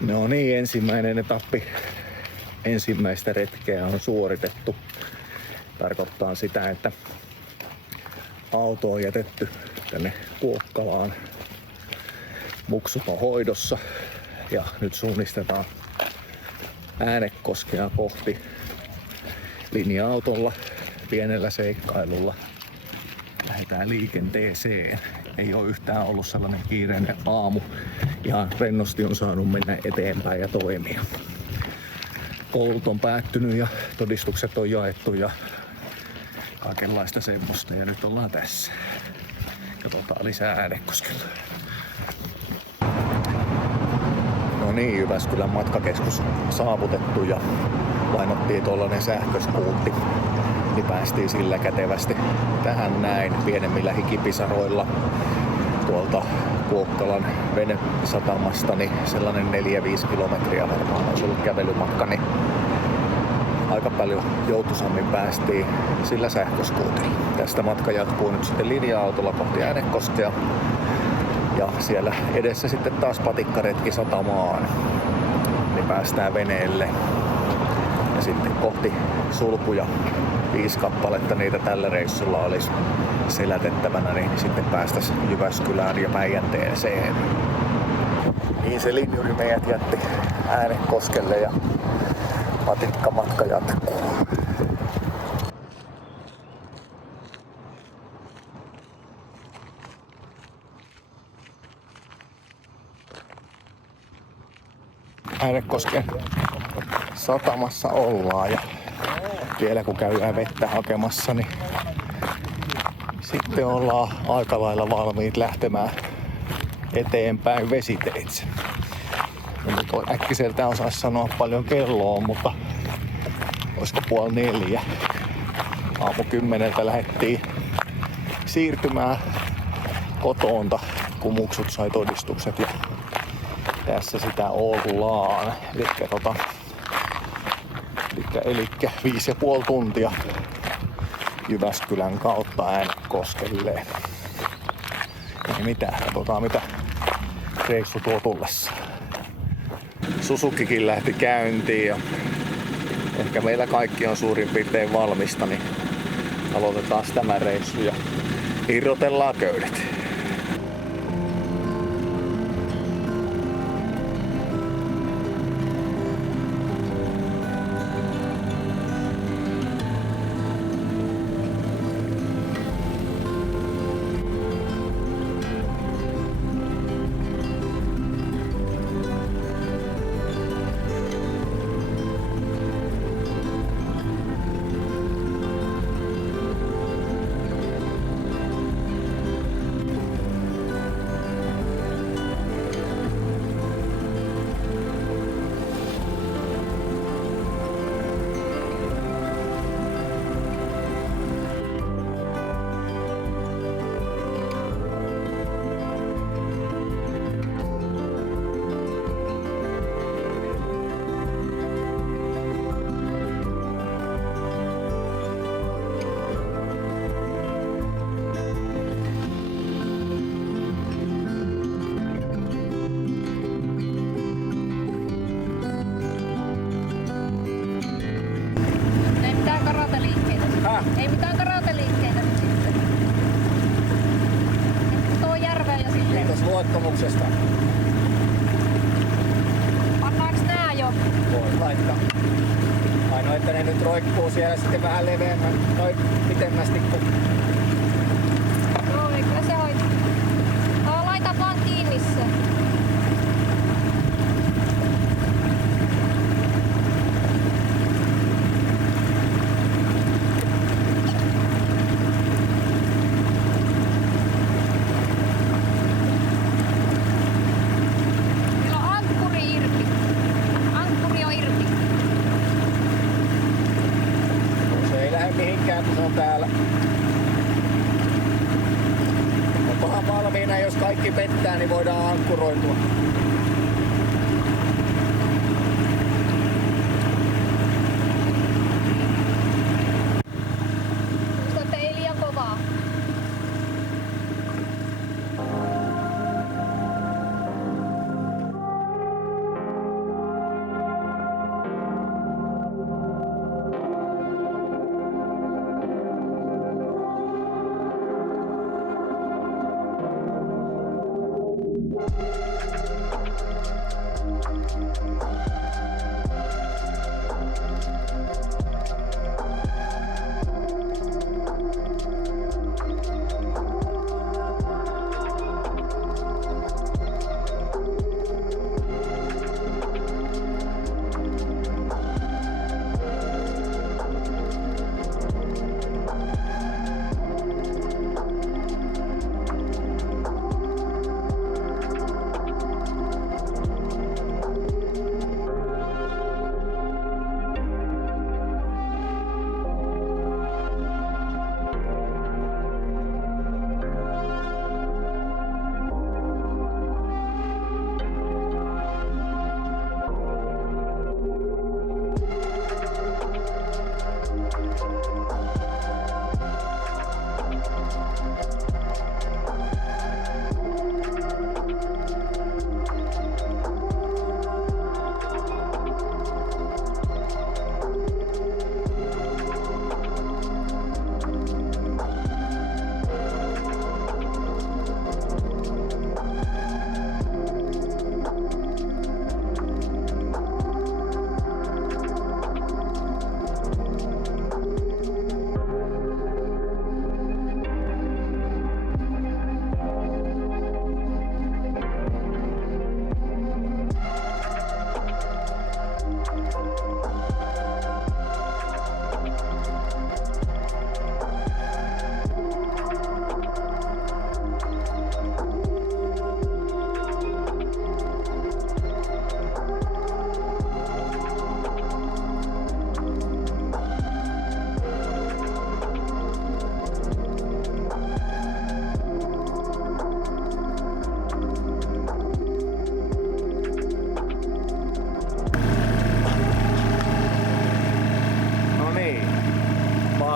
No niin, ensimmäinen etappi ensimmäistä retkeä on suoritettu. Tarkoittaa sitä, että auto on jätetty tänne Kuokkalaan Muksupan hoidossa ja nyt suunnistetaan Äänekoskea kohti linja-autolla pienellä seikkailulla. Lähdetään liikenteeseen. Ei ole yhtään ollut sellainen kiireinen aamu. Ihan rennosti on saanut mennä eteenpäin ja toimia. Koulut on päättynyt ja todistukset on jaettu ja kaikenlaista semmoista. Ja nyt ollaan tässä. Katsotaan lisää Äänekoskella. No niin, Jyväskylän matkakeskus saavutettu ja lainattiin tuollainen sähköskuutti. Niin päästiin sillä kätevästi tähän näin pienemmillä hikipisaroilla tuolta Kuokkalan venesatamasta, niin sellainen 4-5 kilometriä varmaan olisi ollut kävelymatka, niin aika paljon joutuisammin päästiin sillä sähköskuutilla. Tästä matka jatkuu nyt sitten linja-autolla kohti Äänekoskea ja siellä edessä sitten taas patikkaretki satamaan, niin päästään veneelle ja sitten kohti sulkuja. 5 kappaletta niitä tällä reissulla olisi selätettävänä, niin sitten päästäisiin Jyväskylään ja Päijänteeseen. Niin se linjuri meidät jätti Äänekoskelle ja matikkamatka jatkuu. Äänekosken satamassa ollaan ja vielä kun käydään vettä hakemassa, niin sitten ollaan aika lailla valmiit lähtemään eteenpäin vesiteitse. Ja nyt äkkiseltään osaisi sanoa paljon kello on, mutta olisiko 3:30. Aamu 10 lähdettiin siirtymään kotoonta, kun muksut sai todistukset. Ja tässä sitä ollaan. Elikkä 5,5 tuntia Jyväskylän kautta Äänekoskelle. Ei mitään, katsotaan mitä reissu tuo tullessa. Suzukikin lähti käyntiin ja ehkä meillä kaikki on suurin piirtein valmista, niin aloitetaan tämä reissu ja irrotellaan köydet. Ei mitään karateliikkeitä nyt sitten. Tuo järveen ja silleen. Kiitos luottamuksesta. Pannaanko nää jo? Voi laittaa. Ainoa, että ne nyt roikkuu siellä sitten vähän leveämmän tai pitemmästi kuin... Joo, kyllä se hoitaa. Laita vaan kiinni se. Jos kaikki pettää, niin voidaan ankkuroitua. Muista, että ei liian kovaa.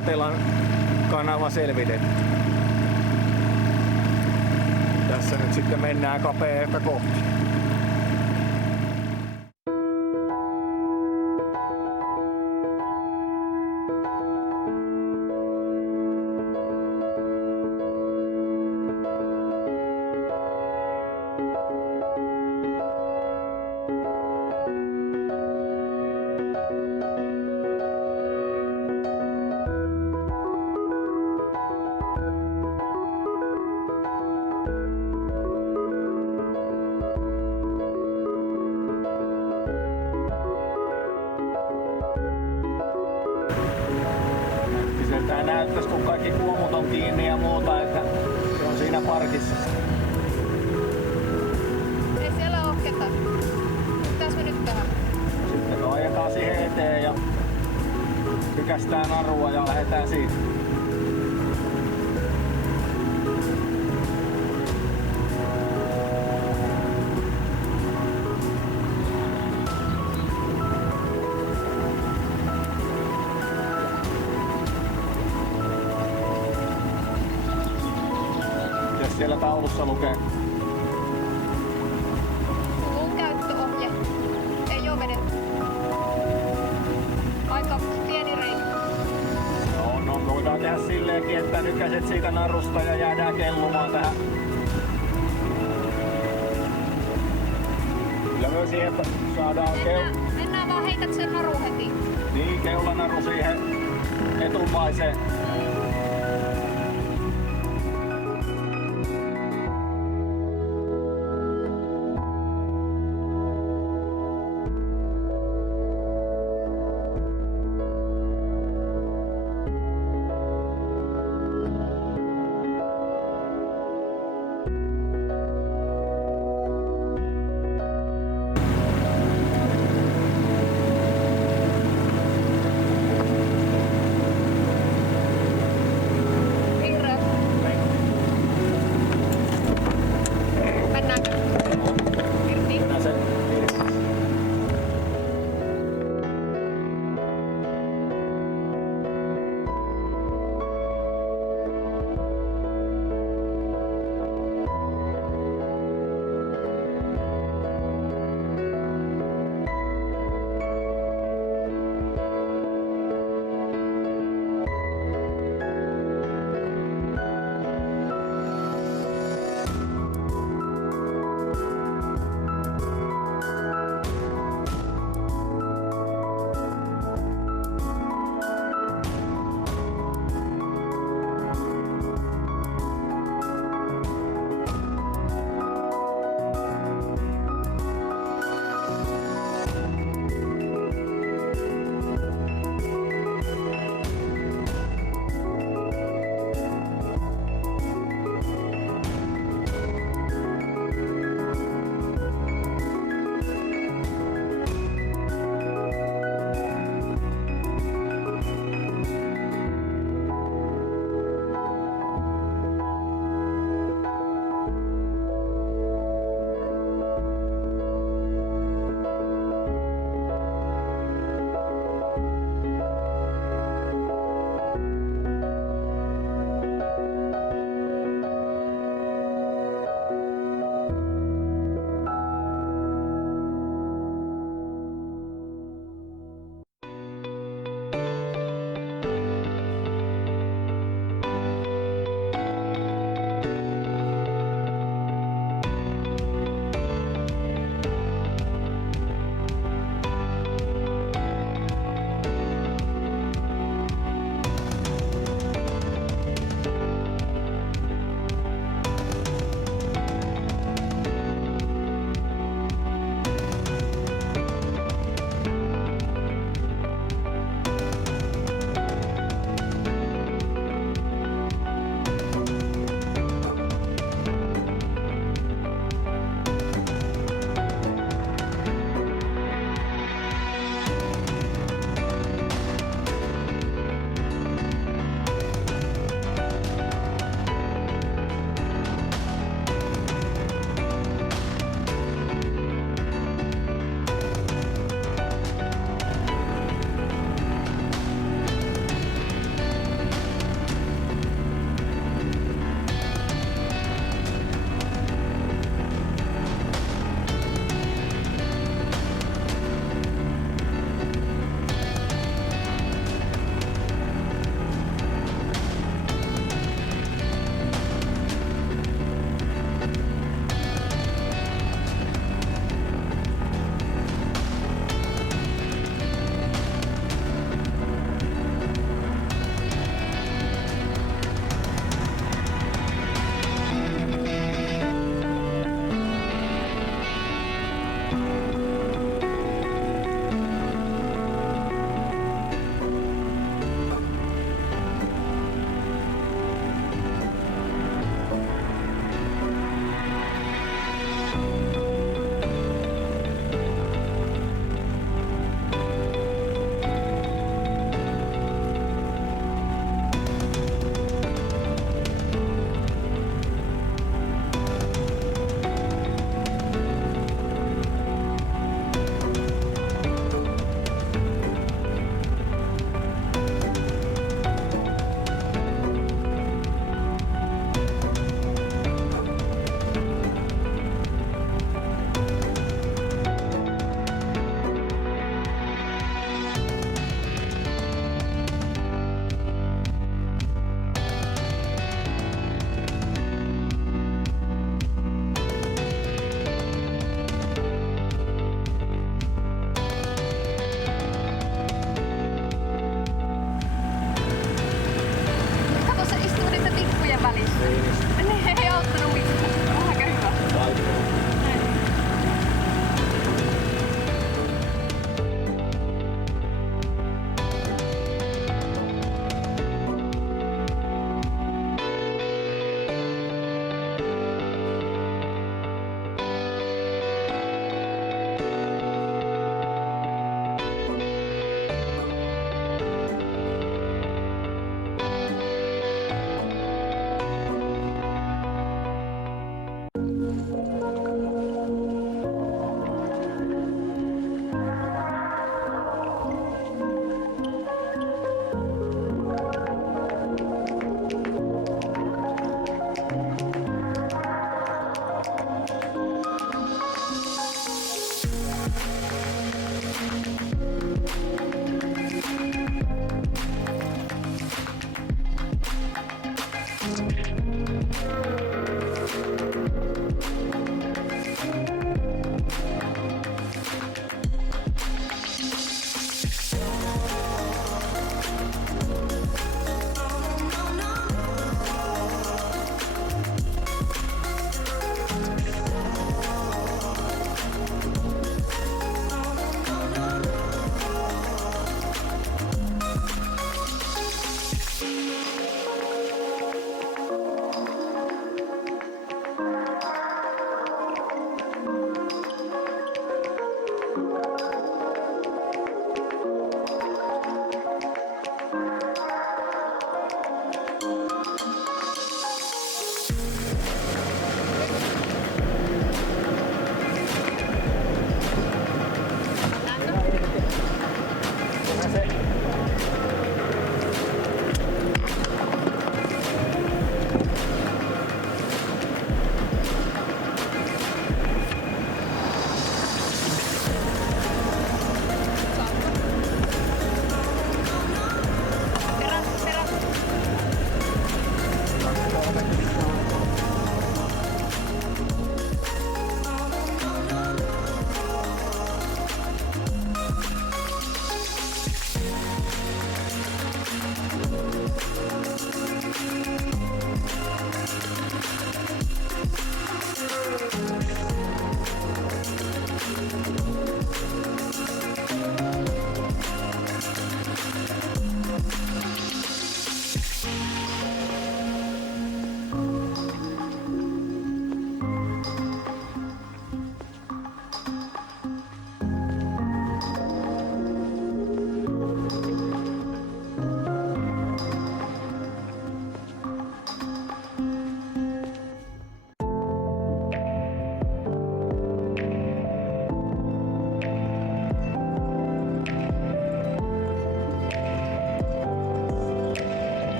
Ratelan kanava selvitetty. Tässä nyt sitten mennään kapeeta kohti. Tää näyttäis kun kaikki kuomut on kiinni ja muuta, että se on siinä parkissa. Ei siellä oo ketään. Mitäs me nyt tehdään? Sitten me ajetaan siihen eteen ja tykästään narua ja lähdetään siitä. Siellä taulussa lukee. Luvun käyttöohje. Ei oo vedetty. Aika pieni reitti. No, voidaan tehdä silleenkin, että nykäiset siitä narusta ja jäädään kellumaan tähän. Kyllä myös siihen saadaan Mennään vaan, heität sen naru heti. Niin, keulanaru siihen etumaiseen.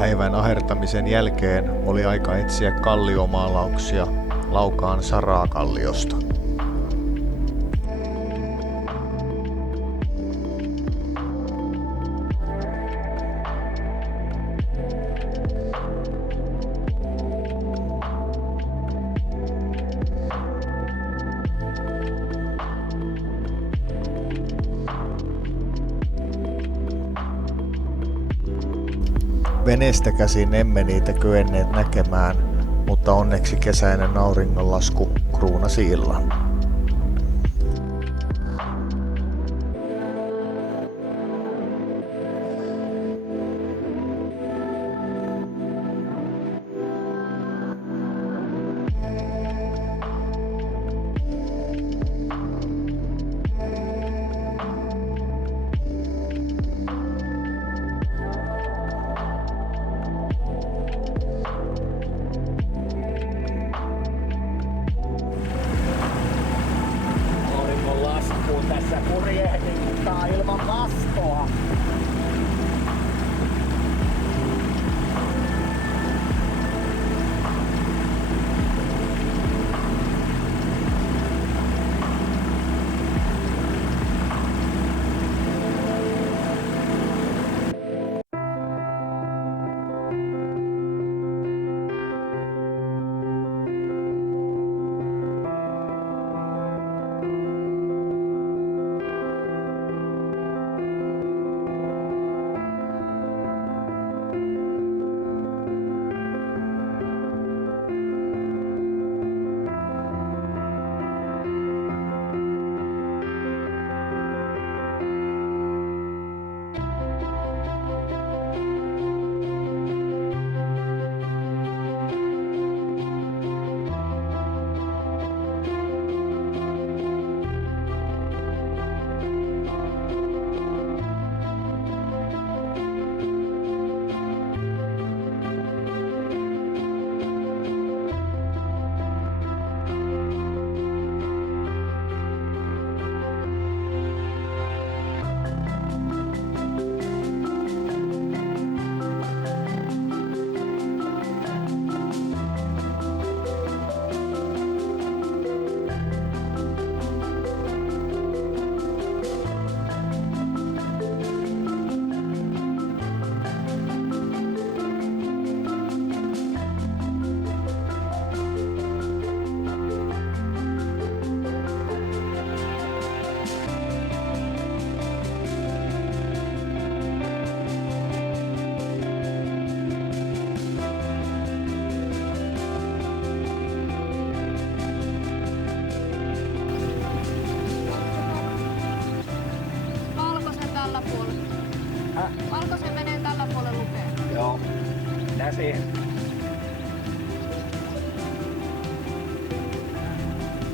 Päivän ahertamisen jälkeen oli aika etsiä kalliomaalauksia Laukaan Sarakalliosta. Veneestä käsin emme niitä kyenneet näkemään, mutta onneksi kesäinen auringonlasku kruunasi illan. Tässä purjehdittaa ilman lastoa. Valkoisen veneen tällä puolella lukee. Joo, näsi.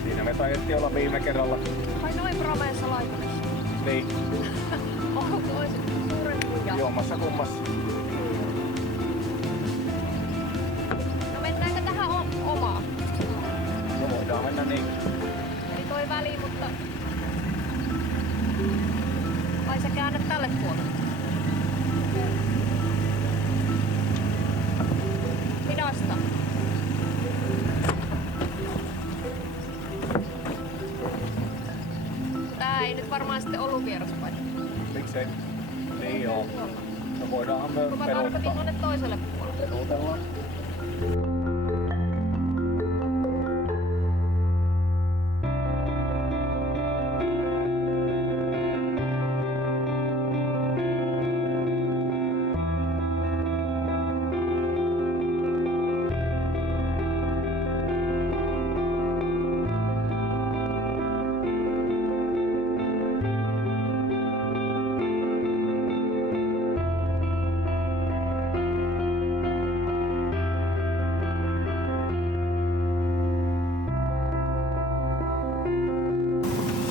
Siinä me taidettiin olla viime kerralla. Ai noin promeessa laitamassa. Niin, Onko olisi suurempi ja? jommassa kummassa. No mennäänkö tähän omaan? No voidaan mennä niin. Eli toi väli, mutta... Vai sä käännät tälle puolelle? Hidasta. Tää ei nyt varmaan sitten ollut vieraspaikka. Miksei? Niin joo. No voidaanhan me Kun mä tarkoitin pelottaa. tonne toiselle puolelle. Pelotellaan.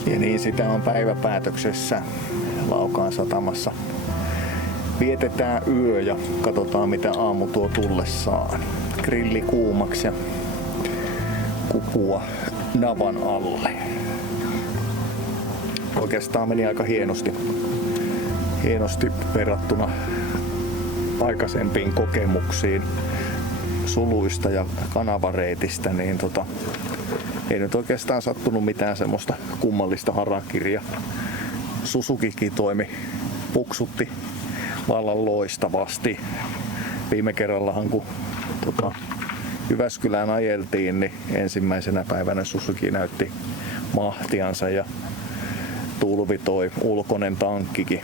Ja niin sitä on päiväpäätöksessä Laukaan satamassa. Vietetään yö ja katsotaan mitä aamu tuo tullessaan. Grilli kuumaksi ja kupua navan alle. Oikeastaan meni aika hienosti verrattuna aikaisempiin kokemuksiin suluista ja kanavareitistä, niin ei nyt oikeastaan sattunut mitään semmoista kummallista harakirjaa. Suzukikin puksutti vallan loistavasti. Viime kerrallahan kun Jyväskylään ajeltiin, niin ensimmäisenä päivänä Suzuki näytti mahtiansa ja tulvi toi ulkoinen tankkikin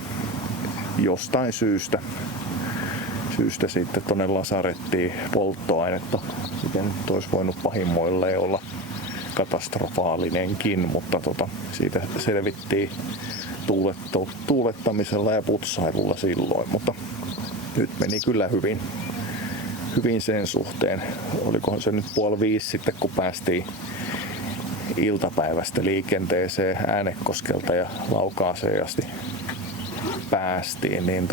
jostain syystä sitten tonne lasarettiin polttoainetta. Miten nyt olisi voinut pahimmoilleen olla katastrofaalinenkin, mutta siitä selvittiin tuulettamisella ja putsailulla silloin, mutta nyt meni kyllä hyvin sen suhteen. Olikohan se nyt 4:30 sitten, kun päästiin iltapäivästä liikenteeseen Äänekoskelta ja Laukaaseen asti päästiin, niin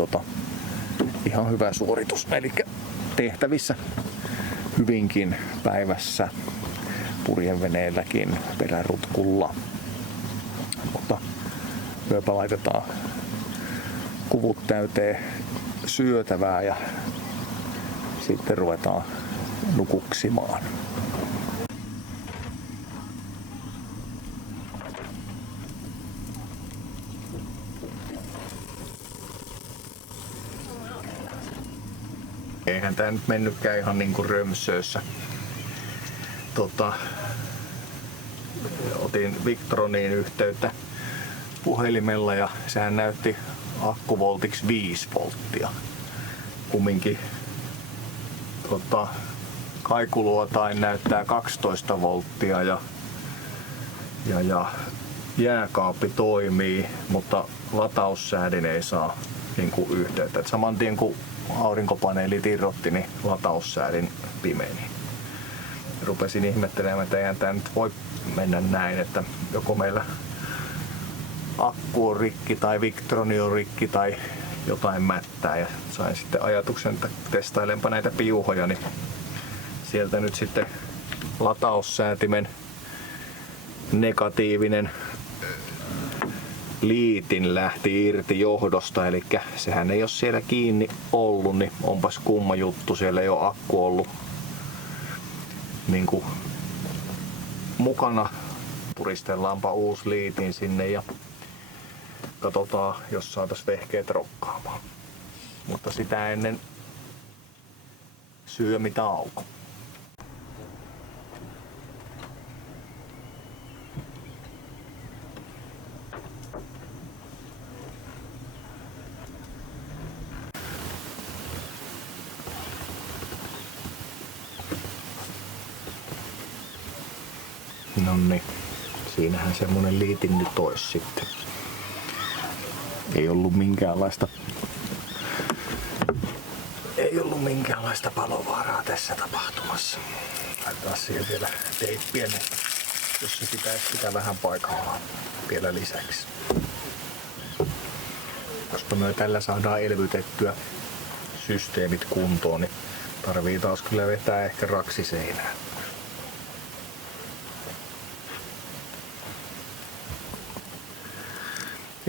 ihan hyvä suoritus. Eli tehtävissä hyvinkin päivässä purjeveneelläkin perärutkulla. Mutta myöpä laitetaan kuvut täyteen syötävää ja sitten ruvetaan nukuksimaan. Eihän tää nyt mennytkään ihan niinku römsöössä. Otin Victroniin yhteyttä puhelimella ja sehän näytti akkuvoltiksi 5 volttia. Kumminkin kaikuluotain näyttää 12 volttia ja jääkaappi toimii, mutta lataussäädin ei saa niinku yhteyttä. Et saman tien kun aurinkopaneelit irrotti, niin lataussäädin pimeni. Rupesin ihmettelemään, että eihän tää nyt voi mennä näin, että joko meillä akku on rikki tai Victroni on rikki tai jotain mättää, ja sain sitten ajatuksen, että testailenpa näitä piuhoja, niin sieltä nyt sitten lataussäätimen negatiivinen liitin lähti irti johdosta, eli sehän ei ole siellä kiinni ollut, niin onpas kumma juttu, siellä ei ole akku ollut niinku mukana. Puristellaanpa uusi liitin sinne ja katsotaan, jos saatais vehkeet rokkaamaan. Mutta sitä ennen syömitauko. Nonni, siinähän semmonen liitin nyt ois sitten. Ei ollut minkäänlaista palovaaraa tässä tapahtumassa. Laitetaan siihen vielä teippiä, niin jos se pitäisi sitä vähän paikallaan vielä lisäksi. Koska me tällä saadaan elvytettyä systeemit kuntoon, niin tarvii taas kyllä vetää ehkä raksiseinään.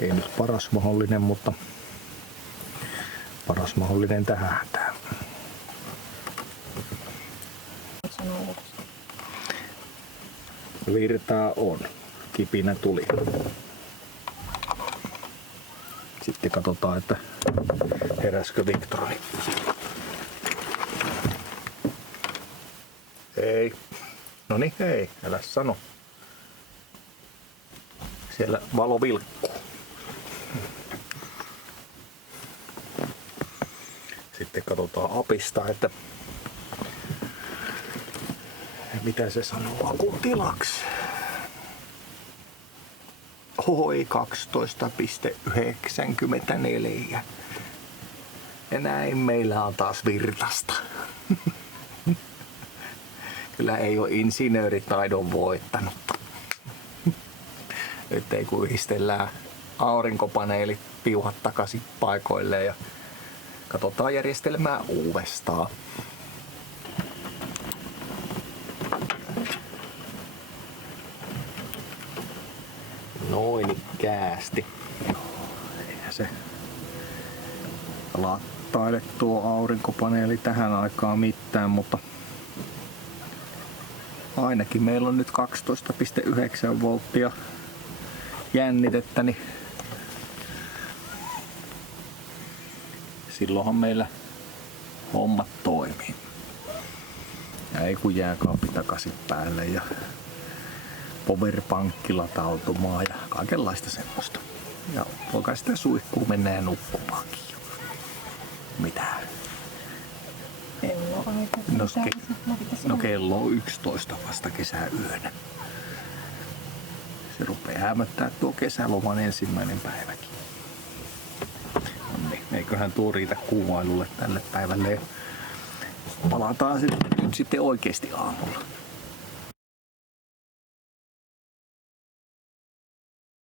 Ei nyt paras mahdollinen, mutta paras mahdollinen tähän hätään. Virtaa on. Kipinä tuli. Sitten katsotaan, että heräskö Victroni. Ei. Noniin, ei. Älä sano. Siellä valo vilkkuu. Sitten katsotaan apista, että mitä se sanoo akun tilaksi. Hoi 12,94. Ja näin meillä on taas virtasta. Kyllä ei ole insinööritaidon voittanut. Nyt ei kun yhdistellään aurinkopaneelit piuhat takaisin paikoilleen ja katsotaan järjestelmää uudestaan. Noin ikkäästi. Eihän se taide tuo aurinkopaneeli tähän aikaan mitään, mutta ainakin meillä on nyt 12,9 volttia jännitettä, niin silloinhan meillä hommat toimii. Ja ei kun jääkaappi takaisin päälle ja powerpankki latautumaan ja kaikenlaista semmoista. Ja voikaa sitä suihkuu mennä ja nukkumaankin. Mitä? No kello on 11 vasta kesäyönä. Se rupeaa hämöttää tuo kesäloman ensimmäinen päiväkin. No niin, eiköhän tuo riitä kuvailulle tälle päivälle. Palataan nyt sitten oikeesti aamulla.